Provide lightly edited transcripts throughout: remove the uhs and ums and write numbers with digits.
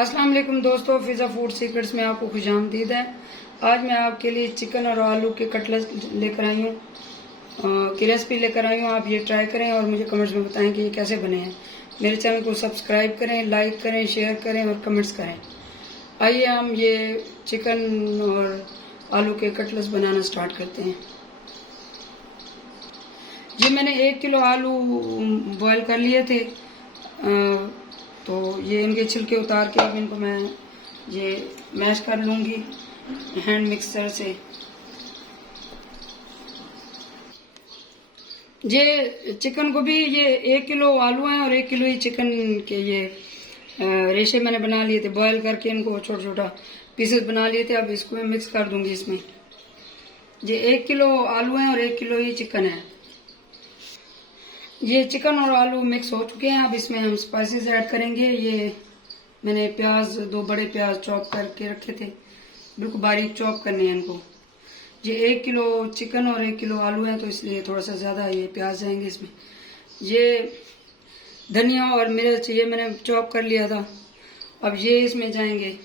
अस्सलाम वालेकुम दोस्तों, फिज़ा फूड सीक्रेट्स में आपको खुशामदीद है। आज मैं आपके लिए चिकन और आलू के कटलेट लेकर आई हूँ की रेसिपी लेकर आई हूँ। आप ये ट्राई करें और मुझे कमेंट्स में बताएं कि ये कैसे बने हैं। मेरे चैनल को सब्सक्राइब करें, लाइक करें, शेयर करें और कमेंट्स करें। आइए हम ये चिकन और आलू के कटलेट्स बनाना स्टार्ट करते हैं। ये मैंने 1 किलो आलू बॉयल कर लिए थे, तो ये इनके छिलके उतार के अब इनको मैं ये मैश कर लूँगी हैंड मिक्सर से। ये चिकन को भी ये 1 किलो आलू हैं और 1 किलो ही चिकन के ये रेशे मैंने बना लिए थे, बॉयल करके इनको छोटा छोटा पीसेस बना लिए थे। अब इसको मैं मिक्स कर दूंगी इसमें। ये 1 किलो आलू हैं और 1 किलो ही चिकन है। ये चिकन और आलू मिक्स हो चुके हैं। अब इसमें हम स्पाइसेस ऐड करेंगे। ये मैंने प्याज, 2 बड़े प्याज चॉप करके रखे थे, बिल्कुल बारीक चॉप करने हैं इनको। ये 1 किलो चिकन और 1 किलो आलू है, तो इसलिए थोड़ा सा ज़्यादा ये प्याज जाएंगे इसमें। ये धनिया और मिर्च ये मैंने चॉप कर लिया था, अब ये इसमें जाएंगे।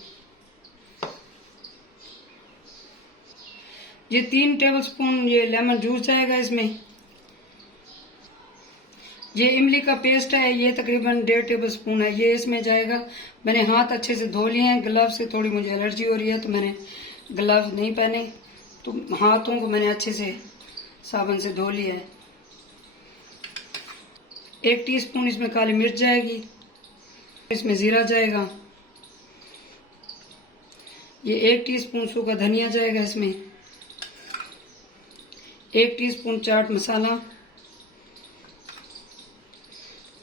ये 3 टेबलस्पून ये लेमन जूस जाएगा इसमें। ये इमली का पेस्ट है, ये तकरीबन 1.5 टेबलस्पून है, ये इसमें जाएगा। मैंने हाथ अच्छे से धो लिए हैं। ग्लव्स से थोड़ी मुझे एलर्जी हो रही है, तो मैंने ग्लव्स नहीं पहने, तो हाथों को मैंने अच्छे से साबुन से धो लिया है। 1 टीस्पून इसमें काली मिर्च जाएगी। इसमें जीरा जाएगा। ये 1 टीस्पून सूखा धनिया जाएगा इसमें। 1 टीस्पून चाट मसाला।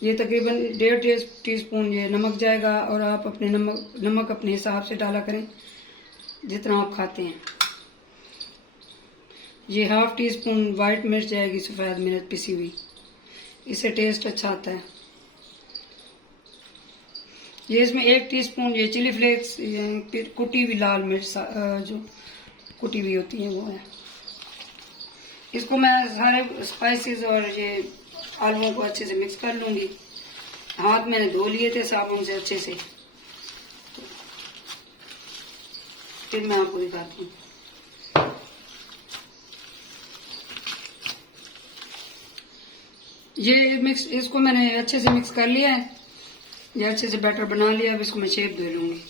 ये तकरीबन 1.5 टीस्पून ये नमक जाएगा, और आप अपने नमक अपने हिसाब से डाला करें जितना आप खाते हैं। ये 1/2 टीस्पून वाइट मिर्च जाएगी, सफ़ेद मिर्च पिसी हुई, इससे टेस्ट अच्छा आता है। ये इसमें 1 टीस्पून ये चिली फ्लेक्स, कुटी हुई लाल मिर्च जो कुटी हुई होती है वो है। इसको मैं सारे स्पाइसेस और ये आलूओं को अच्छे से मिक्स कर लूंगी। हाथ मैंने धो लिए थे साबुन से अच्छे से, तो फिर मैं आपको दिखाती हूँ। ये मिक्स, इसको मैंने अच्छे से मिक्स कर लिया है। ये अच्छे से बैटर बना लिया। अब इसको मैं शेप दे लूंगी।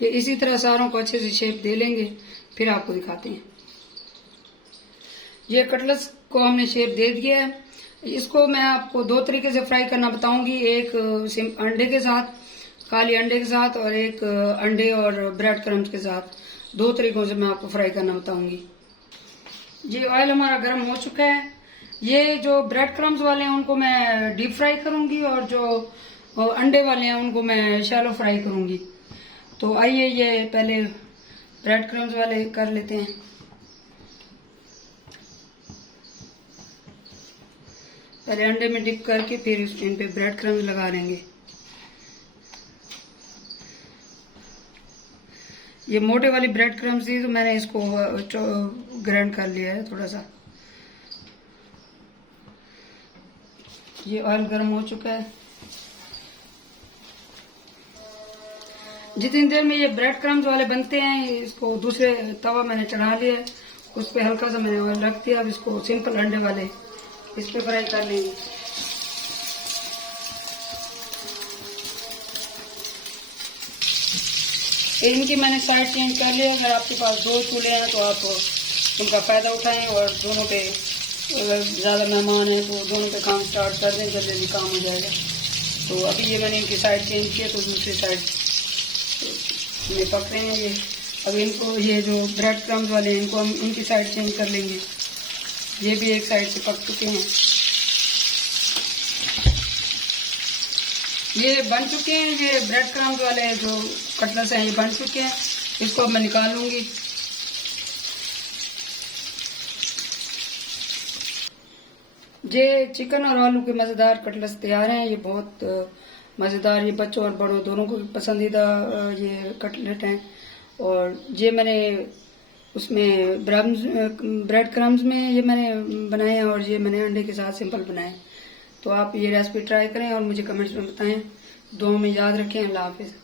ये इसी तरह सारों को अच्छे से शेप दे लेंगे, फिर आपको दिखाते हैं। ये कटलेट्स को हमने शेप दे दिया है। इसको मैं आपको 2 तरीके से फ्राई करना बताऊंगी। एक अंडे के साथ, काले अंडे के साथ, और एक अंडे और ब्रेड क्रम्स के साथ। 2 तरीकों से मैं आपको फ्राई करना बताऊंगी। ये ऑयल हमारा गर्म हो चुका है। ये जो ब्रेड क्रम्स वाले हैं उनको मैं डीप फ्राई करूंगी, और जो अंडे वाले हैं उनको मैं शैलो फ्राई करूंगी। तो आइए ये पहले ब्रेड क्रम्स वाले कर लेते हैं। पहले अंडे में डिप करके फिर इन पे ब्रेड क्रम्स लगा देंगे। ये मोटे वाली ब्रेड क्रम्स थी, तो मैंने इसको ग्राइंड कर लिया है थोड़ा सा। ये ऑयल गर्म हो चुका है। जितनी देर में ये ब्रेड क्रम्स वाले बनते हैं, इसको दूसरे तवा मैंने चढ़ा लिया है, उस पर हल्का सा मैंने ऑयल रख दिया। अब इसको सिंपल अंडे वाले इस पे फ्राई कर लेंगे। इनकी मैंने साइड चेंज कर लिया। अगर आपके पास 2 चूल्हे हैं तो आप उनका फायदा उठाएं, और दोनों पे ज़्यादा मेहमान हैं तो दोनों पे काम स्टार्ट कर दें, जल्दी जल्दी काम हो जाएगा। तो अभी ये मैंने इनकी साइड चेंज किया, तो दूसरी साइड में पक रहे हैं ये। अब इनको, ये जो ब्रेड क्रम्स वाले हैं, इनको हम इनकी साइड चेंज कर लेंगे। ये भी एक साइड से पक चुके हैं। ये बन चुके हैं। ये ब्रेड क्रम्स वाले जो कटलेट्स हैं ये बन चुके हैं। इसको अब मैं निकाल लूंगी। ये चिकन और आलू के मजेदार कटलेट्स तैयार हैं। ये बहुत मजेदार, ये बच्चों और बड़ों दोनों को पसंदीदा ये कटलेट हैं। और ये मैंने उसमें ब्रेड क्रम्स में ये मैंने बनाए हैं और ये मैंने अंडे के साथ सिंपल बनाए। तो आप ये रेसिपी ट्राई करें और मुझे कमेंट्स में बताएं। दुआ में याद रखें। अल्लाह हाफिज।